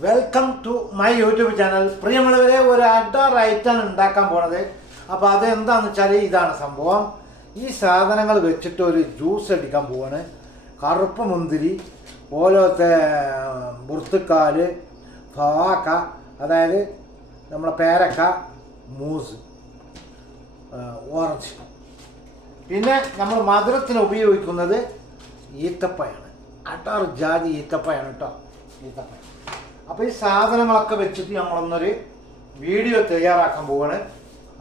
Welcome to my YouTube channel പ്രിയമുള്ളവരെ ഒരു അഡർ റൈറ്റാണ് ഉണ്ടാക്കാൻ പോണത്. അപ്പോൾ അത് എന്താണെന്ന് വെച്ചാൽ ഇതാണ് സംഭവം. ഈ സാധനങ്ങൾ വെച്ചിട്ട് ഒരു ജ്യൂസ് അടിക്കാൻ പോവാണ്. കറുപ്പ് മുന്തിരി പോലത്തെ മുർത്തുക്കാൽ ഫവാക്ക അതായത് നമ്മളെ പേരക്ക മൂസ് ഓറഞ്ച്. പിന്നെ നമ്മൾ മധുരത്തിന് ഉപയോഗിക്കുന്നത് ഈത്തപ്പയാണ്. അട്ടാർ ജാതി ഈത്തപ്പയാണ് കേട്ടോ ഈത്തപ്പഴം അപ്പോൾ ഈ സാധനങ്ങളൊക്കെ വെച്ചിട്ട് നമ്മളൊന്നൊരു വീഡിയോ തയ്യാറാക്കാൻ പോവാണ്.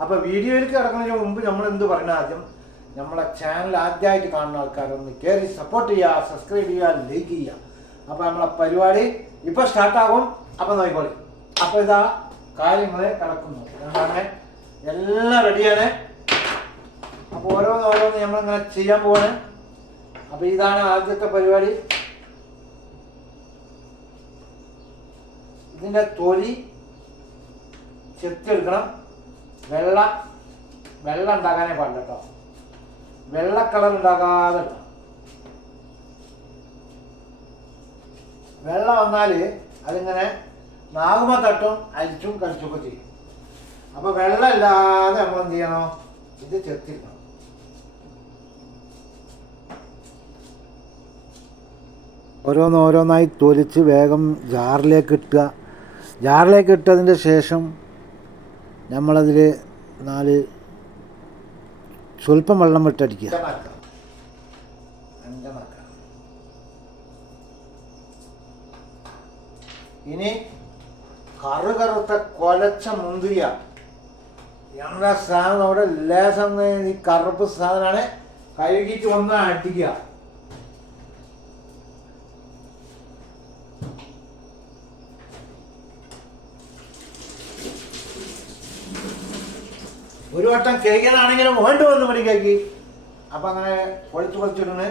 അപ്പോൾ വീഡിയോയിലേക്ക് കിടക്കുന്നതിന് മുമ്പ് നമ്മൾ എന്ത് പറയണം ആദ്യം? നമ്മളെ ചാനൽ ആദ്യമായിട്ട് കാണുന്ന ആൾക്കാരൊന്ന് കയറി സപ്പോർട്ട് ചെയ്യുക സബ്സ്ക്രൈബ് ചെയ്യുക ലൈക്ക് ചെയ്യുക. അപ്പോൾ നമ്മളെ പരിപാടി ഇപ്പോൾ സ്റ്റാർട്ടാകും അപ്പോൾ നോക്കിക്കോളി. അപ്പോൾ ഇതാ കാര്യങ്ങൾ കിടക്കുന്നു എന്താണ് എല്ലാം റെഡിയാണ് അപ്പോൾ ഓരോന്ന് ഓരോന്ന് നമ്മളിങ്ങനെ ചെയ്യാൻ പോവാണ്. അപ്പോൾ ഇതാണ് ആദ്യത്തെ പരിപാടി. ഇതിന്റെ തൊലി ചെത്തിയെടുക്കണം. വെള്ള വെള്ള ഉണ്ടാക്കാനേ പാടില്ല കേട്ടോ. വെള്ള കളർ ഉണ്ടാക്കാതെ ഇടണം. വെള്ളം വന്നാൽ അതിങ്ങനെ നാഗമ തട്ടും അരിച്ചും കളിച്ചൊക്കെ ചെയ്യും. അപ്പോൾ വെള്ളമില്ലാതെ നമ്മൾ എന്ത് ചെയ്യണം? ഇത് ചെത്തിക്കണം ഓരോന്നോരോന്നായി തൊലിച്ച് വേഗം ജാറിലേക്ക് ഇട്ടുക. ജാറിലേക്ക് ഇട്ടതിന്റെ ശേഷം നമ്മളതിൽ നാല് സ്വല്പം വെള്ളം വിട്ടടിക്കുക. ഇനി കറു കറുത്ത കൊലച്ച മുന്തിരിയ. ഞങ്ങളുടെ സാധനം അവിടെ ലേസം ഈ കറുപ്പ് സാധനമാണ്. കഴുകിയിട്ട് ഒന്ന് അടിക്കുക ഒരു വട്ടം കേൾക്കാനാണെങ്കിലും വേണ്ടി വന്ന് മണി കേക്കി. അപ്പൊ അങ്ങനെ പൊളിച്ചു പൊളിച്ചിടുന്നു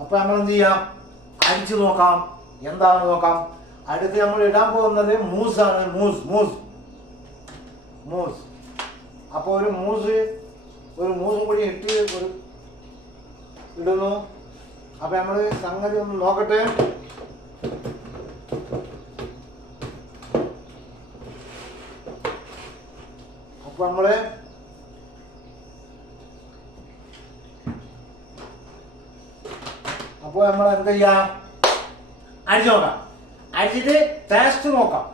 അപ്പൊ നമ്മൾ എന്ത് ചെയ്യാം? അടിച്ചു നോക്കാം. എന്താണെന്ന് നോക്കാം? അടുത്ത് നമ്മൾ ഇടാൻ പോകുന്നത് മൂസാണ്. മൂസ് മൂസ്. മൂസ്. അപ്പോൾ ഒരു മൂസ് ഒരു മൂസും കൂടി ഇട്ട് ഒരു ഇടുന്നു. അപ്പൊ നമ്മൾ സംഗതി ഒന്ന് നോക്കട്ടെ. അപ്പൊ നമ്മൾ അപ്പൊ നമ്മൾ എന്ത് ചെയ്യാം? അടിച്ചു നോക്കാം. അരിച്ചിട്ട് ടേസ്റ്റ് നോക്കാം.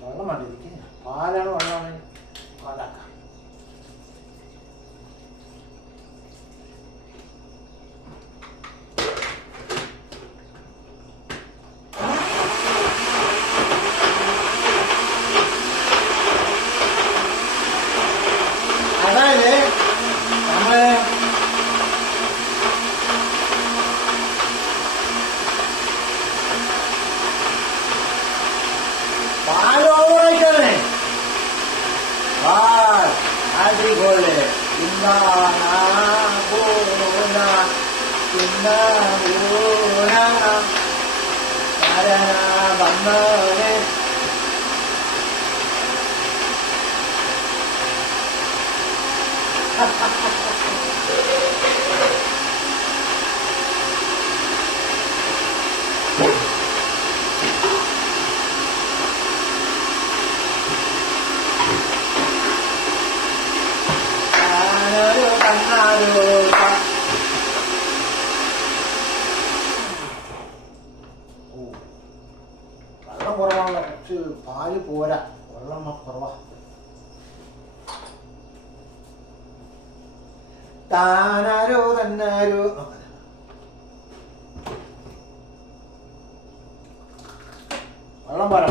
വെള്ളം വേണ്ട എനിക്ക് പാലാണ് വെള്ളമാണ് هاهنا إنا هنا أرنا ضمانك കുറച്ച് പാൽ പോരാ. വെള്ളം കുറവാ. താനാരോ തന്നാരോ? വെള്ളം പോരാ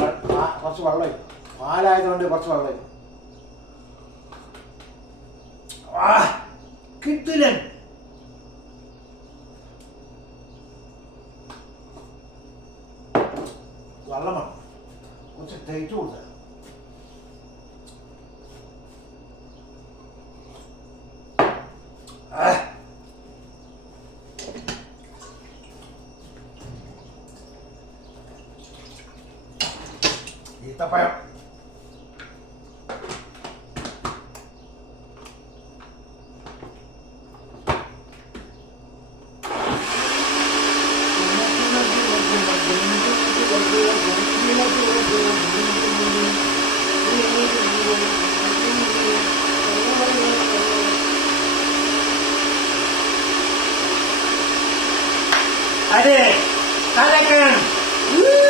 കുറച്ച് വെള്ളം പാലായതുകൊണ്ട് കുറച്ച് വെള്ളം കിട്ടില്ല. tapayok. Adik, tadakan. Woo!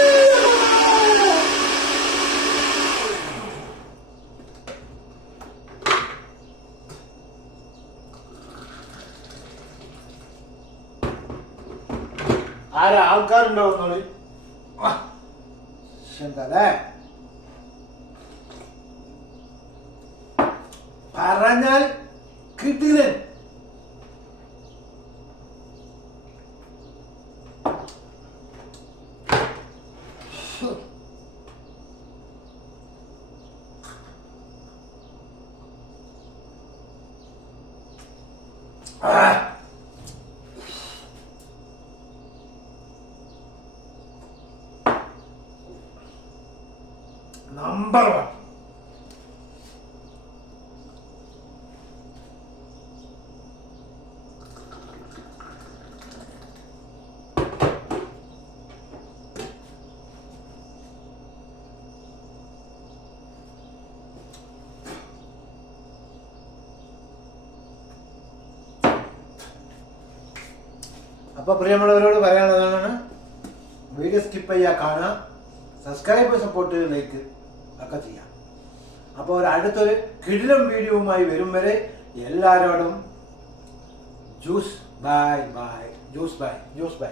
ആരാ ആൾക്കാരുണ്ടോ നിങ്ങള് ആ, എന്താല്ലേ പറഞ്ഞാൽ കിട്ടില്ല നമ്പർ വൺ അപ്പോൾ പ്രിയമുള്ളവരോട് പറയാനുള്ളതാണ്. വീഡിയോ സ്കിപ്പ് ചെയ്യുക കാണുക. സബ്സ്ക്രൈബ് സപ്പോർട്ട് ലൈക്ക് ഒക്കെ ചെയ്യാം. അപ്പോൾ ഒരു അടുത്തൊരു കിടിലം വീഡിയോവുമായി വരും വരെ എല്ലാവരോടും juice bye bye juice bye juice bye